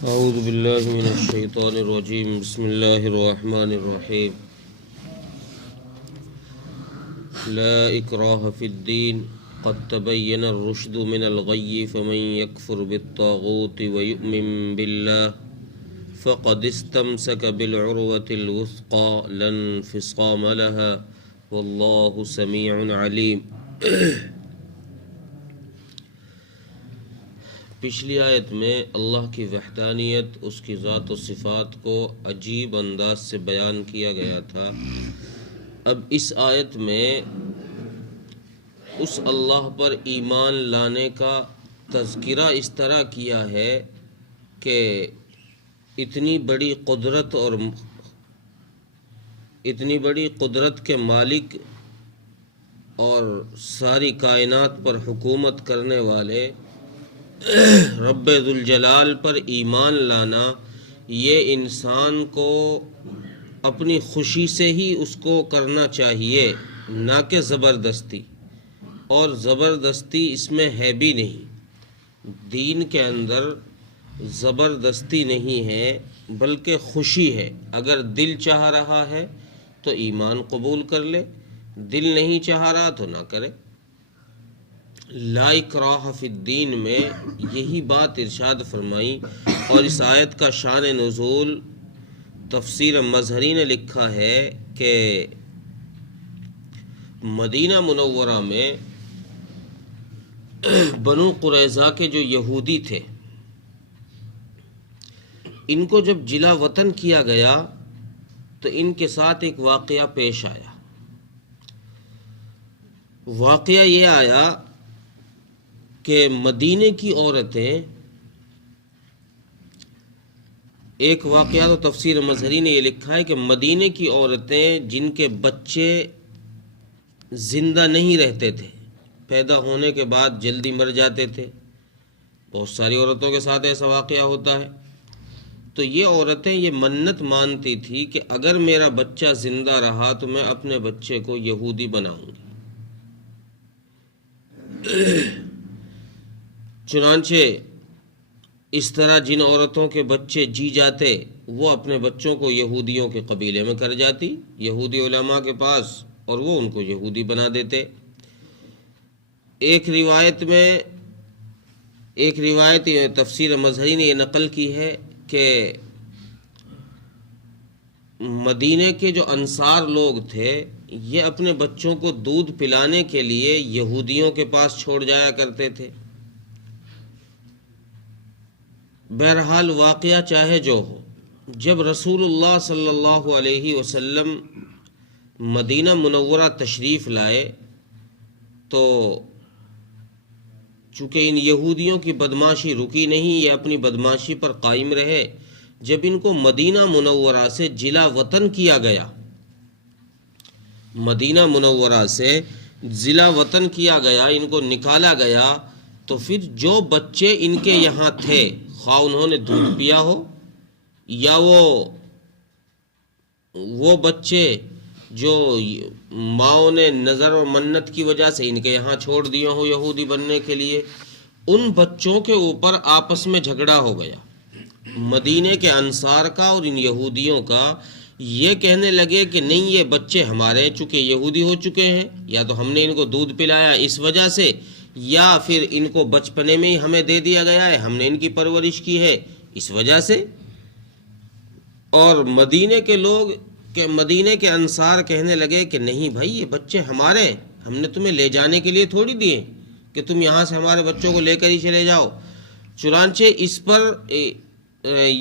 اعوذ باللہ من الشیطان الرجیم بسم اللہ الرحمن الرحیم لا اکراہ فی الدین قد تبین الرشد من الغی فمن یکفر بالطاغوت ویؤمن باللہ فقد استمسک بالعروة الوثقى لا انفصام لها واللہ سمیع علیم۔ پچھلی آیت میں اللہ کی وحدانیت، اس کی ذات و صفات کو عجیب انداز سے بیان کیا گیا تھا۔ اب اس آیت میں اس اللہ پر ایمان لانے کا تذکرہ اس طرح کیا ہے کہ اتنی بڑی قدرت کے مالک اور ساری کائنات پر حکومت کرنے والے رب ذوالجلال پر ایمان لانا، یہ انسان کو اپنی خوشی سے ہی اس کو کرنا چاہیے، نہ کہ زبردستی، اور زبردستی اس میں ہے بھی نہیں۔ دین کے اندر زبردستی نہیں ہے بلکہ خوشی ہے۔ اگر دل چاہ رہا ہے تو ایمان قبول کر لے، دل نہیں چاہ رہا تو نہ کرے۔ لا اکراہ فی الدین میں یہی بات ارشاد فرمائی، اور اس آیت کا شان نزول تفسیر مظہری نے لکھا ہے کہ مدینہ منورہ میں بنو قریظہ کے جو یہودی تھے، ان کو جب جلا وطن کیا گیا تو ان کے ساتھ ایک واقعہ پیش آیا۔ واقعہ یہ آیا کہ مدینے کی عورتیں، ایک واقعہ تو تفسیر مظہری نے یہ لکھا ہے کہ مدینے کی عورتیں جن کے بچے زندہ نہیں رہتے تھے، پیدا ہونے کے بعد جلدی مر جاتے تھے، بہت ساری عورتوں کے ساتھ ایسا واقعہ ہوتا ہے، تو یہ عورتیں یہ منت مانتی تھی کہ اگر میرا بچہ زندہ رہا تو میں اپنے بچے کو یہودی بناؤں گی۔ چنانچہ اس طرح جن عورتوں کے بچے جی جاتے وہ اپنے بچوں کو یہودیوں کے قبیلے میں کر جاتی، یہودی علماء کے پاس، اور وہ ان کو یہودی بنا دیتے۔ ایک روایت تفسیر مظہری نے یہ نقل کی ہے کہ مدینے کے جو انصار لوگ تھے یہ اپنے بچوں کو دودھ پلانے کے لیے یہودیوں کے پاس چھوڑ جایا کرتے تھے۔ بہرحال واقعہ چاہے جو ہو، جب رسول اللہ صلی اللہ علیہ وسلم مدینہ منورہ تشریف لائے تو چونکہ ان یہودیوں کی بدماشی رکی نہیں، یہ اپنی بدماشی پر قائم رہے۔ جب ان کو مدینہ منورہ سے جلا وطن کیا گیا، مدینہ منورہ سے ضلع وطن کیا گیا، ان کو نکالا گیا، تو پھر جو بچے ان کے یہاں تھے، خواہ انہوں نے دودھ پیا ہو یا وہ بچے جو ماؤں نے نظر اور منت کی وجہ سے ان کے یہاں چھوڑ دیے ہوں یہودی بننے کے لیے، ان بچوں کے اوپر آپس میں جھگڑا ہو گیا، مدینے کے انصار کا اور ان یہودیوں کا۔ یہ کہنے لگے کہ نہیں، یہ بچے ہمارے چونکہ یہودی ہو چکے ہیں، یا تو ہم نے ان کو دودھ پلایا اس وجہ سے، یا پھر ان کو بچپنے میں ہی ہمیں دے دیا گیا ہے، ہم نے ان کی پرورش کی ہے اس وجہ سے۔ اور مدینے کے انصار کہنے لگے کہ نہیں بھائی، یہ بچے ہمارے ہیں، ہم نے تمہیں لے جانے کے لیے تھوڑی دیے کہ تم یہاں سے ہمارے بچوں کو لے کر ہی چلے جاؤ۔ چنانچہ اس پر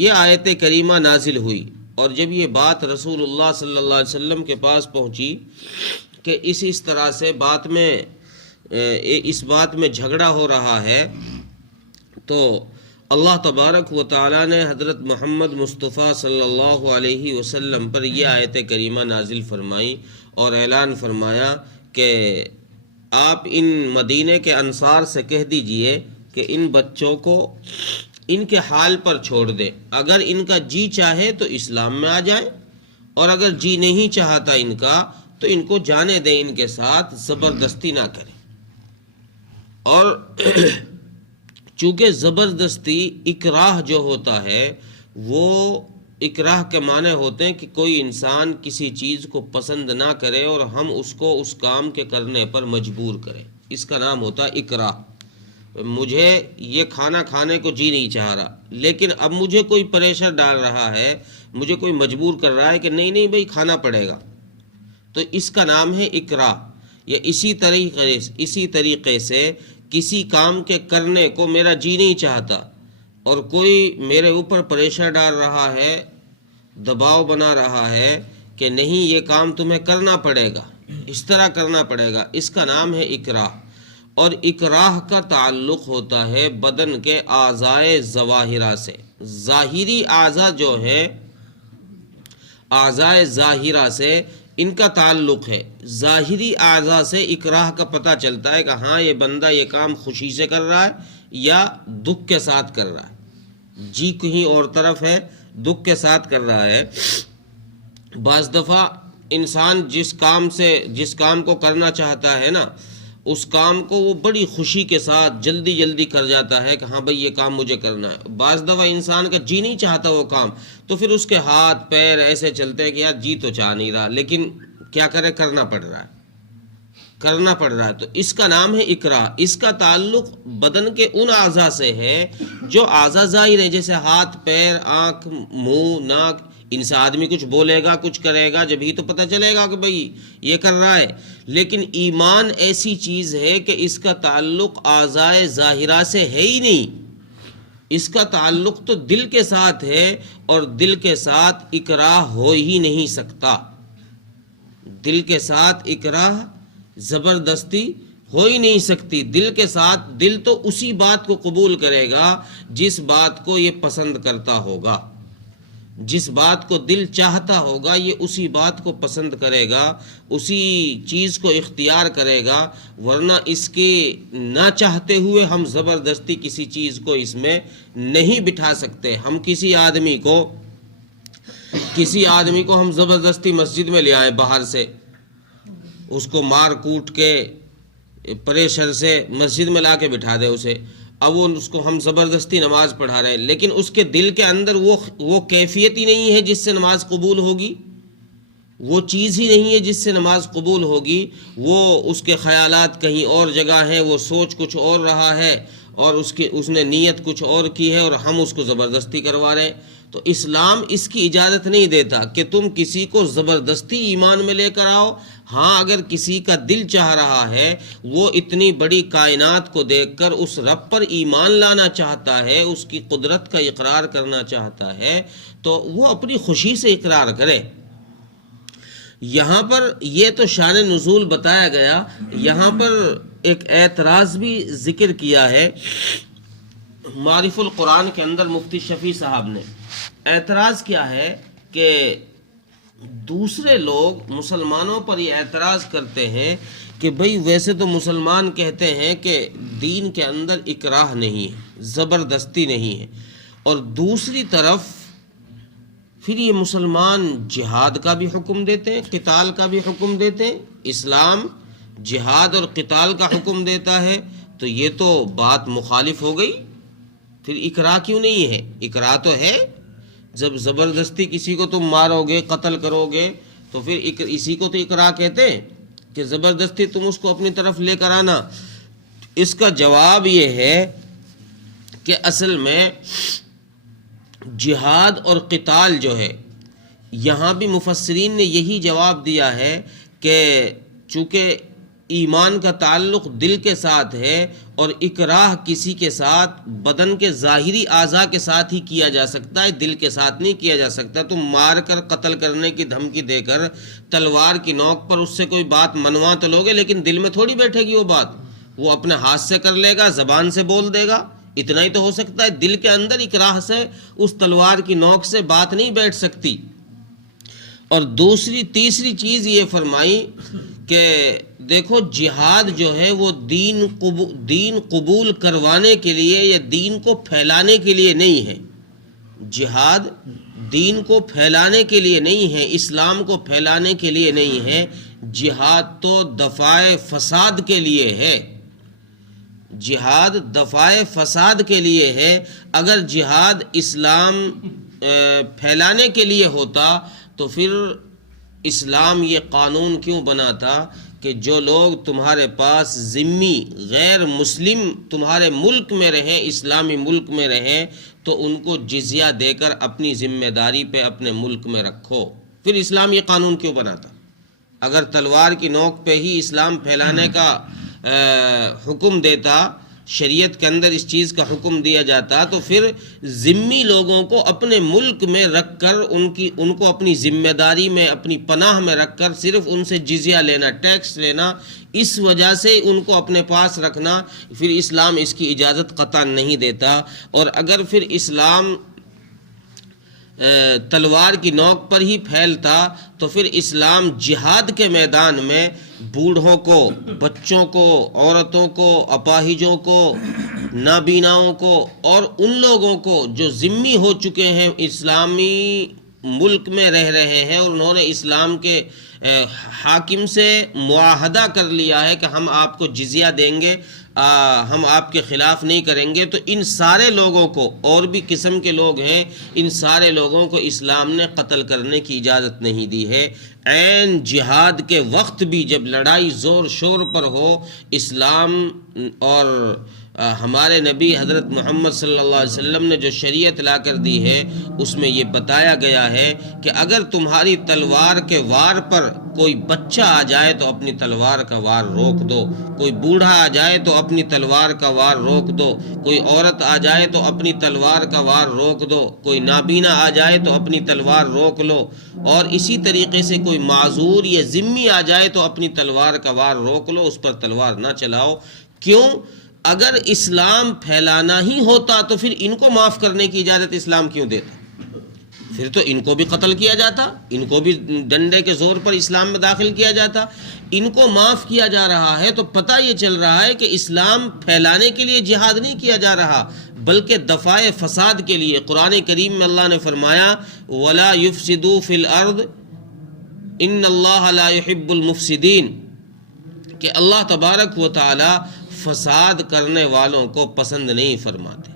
یہ آیت کریمہ نازل ہوئی، اور جب یہ بات رسول اللہ صلی اللہ علیہ وسلم کے پاس پہنچی کہ اس طرح سے اس بات میں جھگڑا ہو رہا ہے، تو اللہ تبارک و تعالی نے حضرت محمد مصطفیٰ صلی اللہ علیہ وسلم پر یہ آیت کریمہ نازل فرمائی اور اعلان فرمایا کہ آپ ان مدینے کے انصار سے کہہ دیجئے کہ ان بچوں کو ان کے حال پر چھوڑ دے، اگر ان کا جی چاہے تو اسلام میں آ جائے، اور اگر جی نہیں چاہتا ان کا تو ان کو جانے دیں، ان کے ساتھ زبردستی نہ کریں۔ اور چونکہ زبردستی اکراہ جو ہوتا ہے وہ اکراہ کے معنی ہوتے ہیں کہ کوئی انسان کسی چیز کو پسند نہ کرے اور ہم اس کو اس کام کے کرنے پر مجبور کریں، اس کا نام ہوتا ہے اکراہ۔ مجھے یہ کھانا کھانے کو جی نہیں چاہ رہا، لیکن اب مجھے کوئی پریشر ڈال رہا ہے، مجھے کوئی مجبور کر رہا ہے کہ نہیں نہیں بھائی کھانا پڑے گا، تو اس کا نام ہے اکراہ۔ یا اسی طریقے سے کسی کام کے کرنے کو میرا جی نہیں چاہتا اور کوئی میرے اوپر پریشر ڈال رہا ہے، دباؤ بنا رہا ہے کہ نہیں یہ کام تمہیں کرنا پڑے گا، اس طرح کرنا پڑے گا، اس کا نام ہے اکراہ۔ اور اکراہ کا تعلق ہوتا ہے بدن کے اعضائے ظواہرہ سے۔ ظاہری اعضاء جو ہیں، اعضائے ظاہرہ سے ان کا تعلق ہے۔ ظاہری اعضاء سے اکراہ کا پتہ چلتا ہے کہ ہاں یہ بندہ یہ کام خوشی سے کر رہا ہے یا دکھ کے ساتھ کر رہا ہے، جی کہیں اور طرف ہے، دکھ کے ساتھ کر رہا ہے۔ بعض دفعہ انسان جس کام کو کرنا چاہتا ہے نا، اس کام کو وہ بڑی خوشی کے ساتھ جلدی کر جاتا ہے کہ ہاں بھئی یہ کام مجھے کرنا ہے۔ بعض دفعہ انسان کا جی نہیں چاہتا وہ کام، تو پھر اس کے ہاتھ پیر ایسے چلتے ہیں کہ یار جی تو چاہ نہیں رہا، لیکن کیا کرے، کرنا پڑ رہا ہے۔ تو اس کا نام ہے اکراہ۔ اس کا تعلق بدن کے ان اعضاء سے ہے جو اعضاء ظاہر ہیں، جیسے ہاتھ پیر آنکھ منہ ناک، ان سے آدمی کچھ بولے گا کچھ کرے گا جب ہی تو پتہ چلے گا کہ بھئی یہ کر رہا ہے۔ لیکن ایمان ایسی چیز ہے کہ اس کا تعلق اعضائے ظاہرہ سے ہے ہی نہیں، اس کا تعلق تو دل کے ساتھ ہے، اور دل کے ساتھ اکراہ ہو ہی نہیں سکتا۔ دل کے ساتھ اکراہ زبردستی ہو ہی نہیں سکتی۔ دل کے ساتھ، دل تو اسی بات کو قبول کرے گا جس بات کو یہ پسند کرتا ہوگا، جس بات کو دل چاہتا ہوگا یہ اسی بات کو پسند کرے گا، اسی چیز کو اختیار کرے گا، ورنہ اس کے نہ چاہتے ہوئے ہم زبردستی کسی چیز کو اس میں نہیں بٹھا سکتے۔ ہم کسی آدمی کو ہم زبردستی مسجد میں لے آئیں باہر سے، اس کو مار کوٹ کے پریشر سے مسجد میں لا کے بٹھا دے اسے، اب اس کو ہم زبردستی نماز پڑھا رہے ہیں، لیکن اس کے دل کے اندر وہ کیفیت ہی نہیں ہے جس سے نماز قبول ہوگی، وہ چیز ہی نہیں ہے جس سے نماز قبول ہوگی، وہ اس کے خیالات کہیں اور جگہ ہیں، وہ سوچ کچھ اور رہا ہے اور اس نے نیت کچھ اور کی ہے، اور ہم اس کو زبردستی کروا رہے ہیں۔ تو اسلام اس کی اجازت نہیں دیتا کہ تم کسی کو زبردستی ایمان میں لے کر آؤ۔ ہاں اگر کسی کا دل چاہ رہا ہے، وہ اتنی بڑی کائنات کو دیکھ کر اس رب پر ایمان لانا چاہتا ہے، اس کی قدرت کا اقرار کرنا چاہتا ہے، تو وہ اپنی خوشی سے اقرار کرے۔ یہاں پر یہ تو شان نزول بتایا گیا، یہاں پر ایک اعتراض بھی ذکر کیا ہے معارف القرآن کے اندر مفتی شفیع صاحب نے۔ اعتراض کیا ہے کہ دوسرے لوگ مسلمانوں پر یہ اعتراض کرتے ہیں کہ بھئی ویسے تو مسلمان کہتے ہیں کہ دین کے اندر اکراہ نہیں ہے، زبردستی نہیں ہے، اور دوسری طرف پھر یہ مسلمان جہاد کا بھی حکم دیتے ہیں، قتال کا بھی حکم دیتے ہیں۔ اسلام جہاد اور قتال کا حکم دیتا ہے، تو یہ تو بات مخالف ہو گئی، پھر اکراہ کیوں نہیں ہے؟ اکراہ تو ہے، جب زبردستی کسی کو تم مارو گے قتل کرو گے تو پھر اسی کو تو اکراہ کہتے ہیں کہ زبردستی تم اس کو اپنی طرف لے کر آنا۔ اس کا جواب یہ ہے کہ اصل میں جہاد اور قتال جو ہے، یہاں بھی مفسرین نے یہی جواب دیا ہے کہ چونکہ ایمان کا تعلق دل کے ساتھ ہے اور اکراہ کسی کے ساتھ بدن کے ظاہری اعضاء کے ساتھ ہی کیا جا سکتا ہے، دل کے ساتھ نہیں کیا جا سکتا۔ تم مار کر قتل کرنے کی دھمکی دے کر تلوار کی نوک پر اس سے کوئی بات منوا تو لوگے، لیکن دل میں تھوڑی بیٹھے گی وہ بات، وہ اپنے ہاتھ سے کر لے گا، زبان سے بول دے گا، اتنا ہی تو ہو سکتا ہے۔ دل کے اندر اکراہ سے، اس تلوار کی نوک سے بات نہیں بیٹھ سکتی۔ اور تیسری چیز یہ فرمائی کہ دیکھو جہاد جو ہے وہ دین قبول کروانے کے لیے یا دین کو پھیلانے کے لیے نہیں ہے، جہاد دین کو پھیلانے کے لیے نہیں ہے، اسلام کو پھیلانے کے لیے نہیں ہے، جہاد تو دفاع فساد کے لیے ہے۔ جہاد دفاع فساد کے لیے ہے. اگر جہاد اسلام پھیلانے کے لیے ہوتا تو پھر اسلام یہ قانون کیوں بناتا کہ جو لوگ تمہارے پاس ذمی غیر مسلم تمہارے ملک میں رہیں، اسلامی ملک میں رہیں، تو ان کو جزیہ دے کر اپنی ذمہ داری پہ اپنے ملک میں رکھو. پھر اسلام یہ قانون کیوں بناتا؟ اگر تلوار کی نوک پہ ہی اسلام پھیلانے کا حکم دیتا، شریعت کے اندر اس چیز کا حکم دیا جاتا، تو پھر ذمی لوگوں کو اپنے ملک میں رکھ کر ان کو اپنی ذمہ داری میں اپنی پناہ میں رکھ کر صرف ان سے جزیہ لینا، ٹیکس لینا، اس وجہ سے ان کو اپنے پاس رکھنا، پھر اسلام اس کی اجازت قطعا نہیں دیتا. اور اگر پھر اسلام تلوار کی نوک پر ہی پھیلتا تو پھر اسلام جہاد کے میدان میں بوڑھوں کو، بچوں کو، عورتوں کو، اپاہجوں کو، نابیناؤں کو اور ان لوگوں کو جو ذمی ہو چکے ہیں، اسلامی ملک میں رہ رہے ہیں اور انہوں نے اسلام کے حاکم سے معاہدہ کر لیا ہے کہ ہم آپ کو جزیہ دیں گے، ہم آپ کے خلاف نہیں کریں گے، تو ان سارے لوگوں کو، اور بھی قسم کے لوگ ہیں، ان سارے لوگوں کو اسلام نے قتل کرنے کی اجازت نہیں دی ہے. عین جہاد کے وقت بھی جب لڑائی زور شور پر ہو، اسلام اور ہمارے نبی حضرت محمد صلی اللہ علیہ وسلم نے جو شریعت لا کر دی ہے، اس میں یہ بتایا گیا ہے کہ اگر تمہاری تلوار کے وار پر کوئی بچہ آ جائے تو اپنی تلوار کا وار روک دو، کوئی بوڑھا آ جائے تو اپنی تلوار کا وار روک دو، کوئی عورت آ جائے تو اپنی تلوار کا وار روک دو، کوئی نابینا آ جائے تو اپنی تلوار روک لو، اور اسی طریقے سے کوئی معذور یا ذمی آ جائے تو اپنی تلوار کا وار روک لو، اس پر تلوار نہ چلاؤ. کیوں؟ اگر اسلام پھیلانا ہی ہوتا تو پھر ان کو معاف کرنے کی اجازت اسلام کیوں دیتا؟ پھر تو ان کو بھی قتل کیا جاتا، ان کو بھی ڈنڈے کے زور پر اسلام میں داخل کیا جاتا. ان کو معاف کیا جا رہا ہے تو پتہ یہ چل رہا ہے کہ اسلام پھیلانے کے لیے جہاد نہیں کیا جا رہا، بلکہ دفاع فساد کے لیے. قرآن کریم میں اللہ نے فرمایا وَلَا يُفْسِدُوا فِي الْأَرْضِ إِنَّ اللَّهَ لَا يُحِبُّ الْمُفْسِدِينَ، کہ اللہ تبارک و تعالی فساد کرنے والوں کو پسند نہیں فرماتے.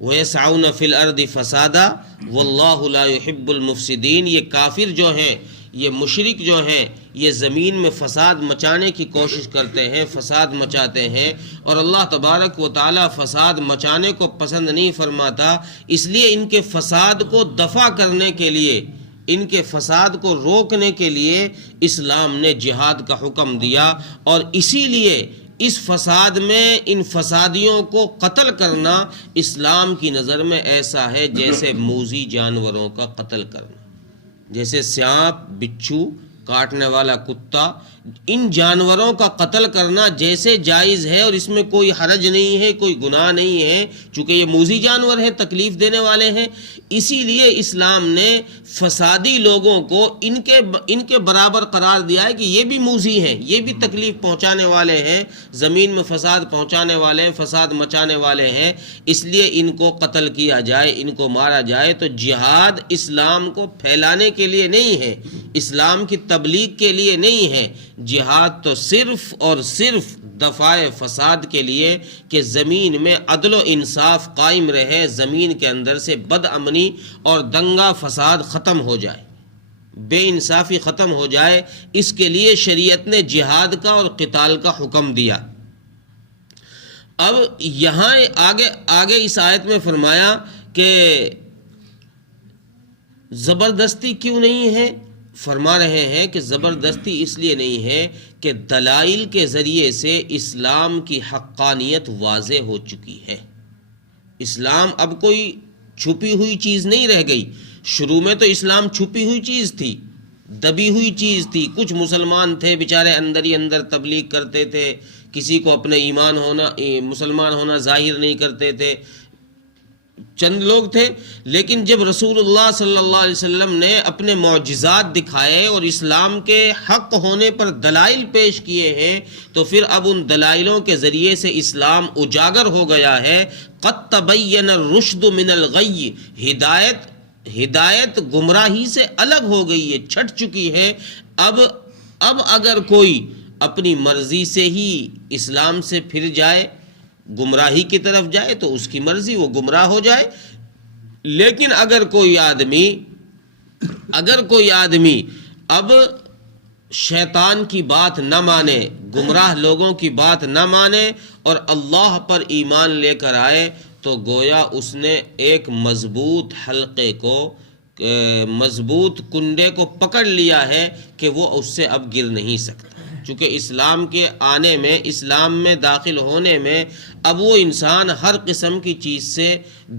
وَيَسْعَوْنَ فِي الْأَرْضِ فَسَادًا وَاللَّهُ لَا يُحِبُّ الْمُفْسِدِينَ. یہ کافر جو ہیں، یہ مشرک جو ہیں، یہ زمین میں فساد مچانے کی کوشش کرتے ہیں، فساد مچاتے ہیں، اور اللہ تبارک و تعالی فساد مچانے کو پسند نہیں فرماتا. اس لیے ان کے فساد کو دفع کرنے کے لیے، ان کے فساد کو روکنے کے لیے اسلام نے جہاد کا حکم دیا. اور اسی لیے اس فساد میں ان فسادیوں کو قتل کرنا اسلام کی نظر میں ایسا ہے جیسے موذی جانوروں کا قتل کرنا، جیسے سانپ، بچھو، کاٹنے والا کتا، ان جانوروں کا قتل کرنا جیسے جائز ہے، اور اس میں کوئی حرج نہیں ہے، کوئی گناہ نہیں ہے، چونکہ یہ موذی جانور ہے، تکلیف دینے والے ہیں. اسی لیے اسلام نے فسادی لوگوں کو ان کے برابر قرار دیا ہے کہ یہ بھی موذی ہیں، یہ بھی تکلیف پہنچانے والے ہیں، زمین میں فساد پہنچانے والے ہیں، فساد مچانے والے ہیں. اس لیے ان کو قتل کیا جائے، ان کو مارا جائے. تو جہاد اسلام کو پھیلانے کے لیے نہیں ہے، اسلام کی تبلیغ کے لیے نہیں ہے. جہاد تو صرف اور صرف دفاع فساد کے لیے کہ زمین میں عدل و انصاف قائم رہے، زمین کے اندر سے بد امنی اور دنگا فساد ختم ہو جائے، بے انصافی ختم ہو جائے. اس کے لیے شریعت نے جہاد کا اور قتال کا حکم دیا. اب یہاں آگے اس آیت میں فرمایا کہ زبردستی کیوں نہیں ہے؟ فرما رہے ہیں کہ زبردستی اس لیے نہیں ہے کہ دلائل کے ذریعے سے اسلام کی حقانیت واضح ہو چکی ہے. اسلام اب کوئی چھپی ہوئی چیز نہیں رہ گئی. شروع میں تو اسلام چھپی ہوئی چیز تھی، دبی ہوئی چیز تھی. کچھ مسلمان تھے بیچارے اندر ہی اندر تبلیغ کرتے تھے، کسی کو اپنے مسلمان ہونا ظاہر نہیں کرتے تھے، چند لوگ تھے. لیکن جب رسول اللہ صلی اللہ علیہ وسلم نے اپنے معجزات دکھائے اور اسلام کے حق ہونے پر دلائل پیش کیے ہیں، تو پھر اب ان دلائلوں کے ذریعے سے اسلام اجاگر ہو گیا ہے. قد تبین الرشد من الغی، ہدایت گمراہی سے الگ ہو گئی ہے، چھٹ چکی ہے. اب اگر کوئی اپنی مرضی سے ہی اسلام سے پھر جائے، گمراہی کی طرف جائے تو اس کی مرضی، وہ گمراہ ہو جائے۔ لیکن اگر کوئی آدمی اب شیطان کی بات نہ مانے، گمراہ لوگوں کی بات نہ مانے اور اللہ پر ایمان لے کر آئے، تو گویا اس نے ایک مضبوط حلقے کو، مضبوط کنڈے کو پکڑ لیا ہے کہ وہ اس سے اب گر نہیں سکتا۔ چونکہ اسلام کے آنے میں، اسلام میں داخل ہونے میں اب وہ انسان ہر قسم کی چیز سے،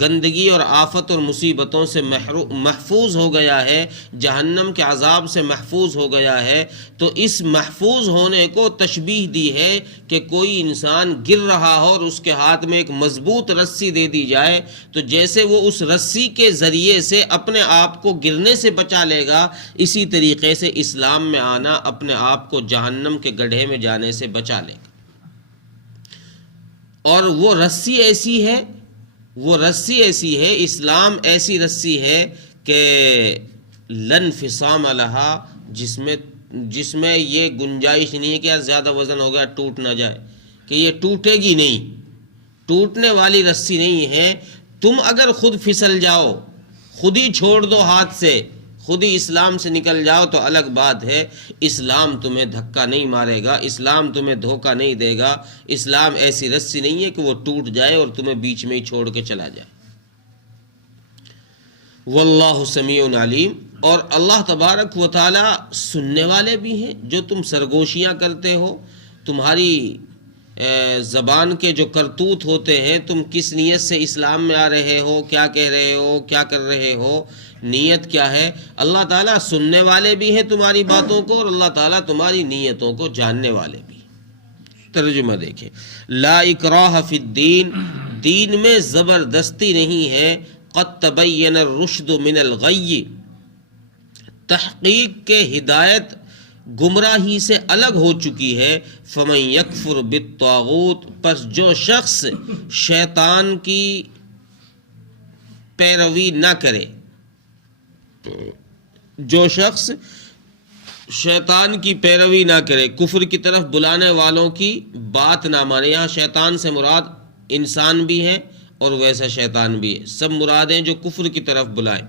گندگی اور آفت اور مصیبتوں سے محفوظ ہو گیا ہے، جہنم کے عذاب سے محفوظ ہو گیا ہے۔ تو اس محفوظ ہونے کو تشبیہ دی ہے کہ کوئی انسان گر رہا ہو اور اس کے ہاتھ میں ایک مضبوط رسی دے دی جائے، تو جیسے وہ اس رسی کے ذریعے سے اپنے آپ کو گرنے سے بچا لے گا، اسی طریقے سے اسلام میں آنا اپنے آپ کو جہنم کے گڑھے میں جانے سے بچا لے گا۔ اور وہ رسی ایسی ہے، اسلام ایسی رسی ہے کہ لن فصام لہا، جس میں یہ گنجائش نہیں ہے کہ یار زیادہ وزن ہو گیا ٹوٹ نہ جائے، کہ یہ ٹوٹے گی نہیں، ٹوٹنے والی رسی نہیں ہے۔ تم اگر خود پھسل جاؤ، خود ہی چھوڑ دو ہاتھ سے، خود ہی اسلام سے نکل جاؤ تو الگ بات ہے، اسلام تمہیں دھکا نہیں مارے گا، اسلام تمہیں دھوکہ نہیں دے گا۔ اسلام ایسی رسی نہیں ہے کہ وہ ٹوٹ جائے اور تمہیں بیچ میں ہی چھوڑ کے چلا جائے۔ واللہ سمیع علیم، اور اللہ تبارک و تعالی سننے والے بھی ہیں۔ جو تم سرگوشیاں کرتے ہو، تمہاری زبان کے جو کرتوت ہوتے ہیں، تم کس نیت سے اسلام میں آ رہے ہو، کیا کہہ رہے ہو، کیا کر رہے ہو، نیت کیا ہے، اللہ تعالیٰ سننے والے بھی ہیں تمہاری باتوں کو، اور اللہ تعالیٰ تمہاری نیتوں کو جاننے والے بھی۔ ترجمہ دیکھیں، لا اکراہ فی الدین، دین میں زبردستی نہیں ہے، قد تبین الرشد من الغی، تحقیق کے ہدایت گمراہی سے الگ ہو چکی ہے۔ فمن یکفر بالطاغوت، پس جو شخص شیطان کی پیروی نہ کرے، جو شخص شیطان کی پیروی نہ کرے، کفر کی طرف بلانے والوں کی بات نہ مانے۔ یہاں شیطان سے مراد انسان بھی ہے اور ویسا شیطان بھی ہے، سب مراد ہیں جو کفر کی طرف بلائیں۔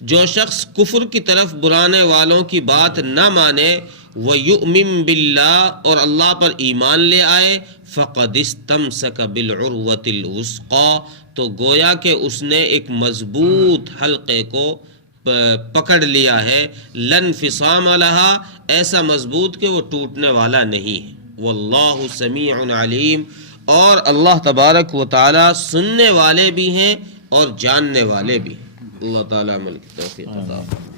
جو شخص کفر کی طرف بلانے والوں کی بات نہ مانے، وَيُؤْمِن بِاللَّهِ، اور اللہ پر ایمان لے آئے، فَقَدِ اسْتَمْسَكَ بِالْعُرْوَةِ الْوُثْقَىٰ، تو گویا کہ اس نے ایک مضبوط حلقے کو پکڑ لیا ہے، لن فصام لہا، ایسا مضبوط کہ وہ ٹوٹنے والا نہیں ہے۔ واللہ سمیع علیم، اور اللہ تبارک و تعالی سننے والے بھی ہیں اور جاننے والے بھی ہیں۔ اللہ تعالیٰ عمل کی توفیق عطا فرمائے۔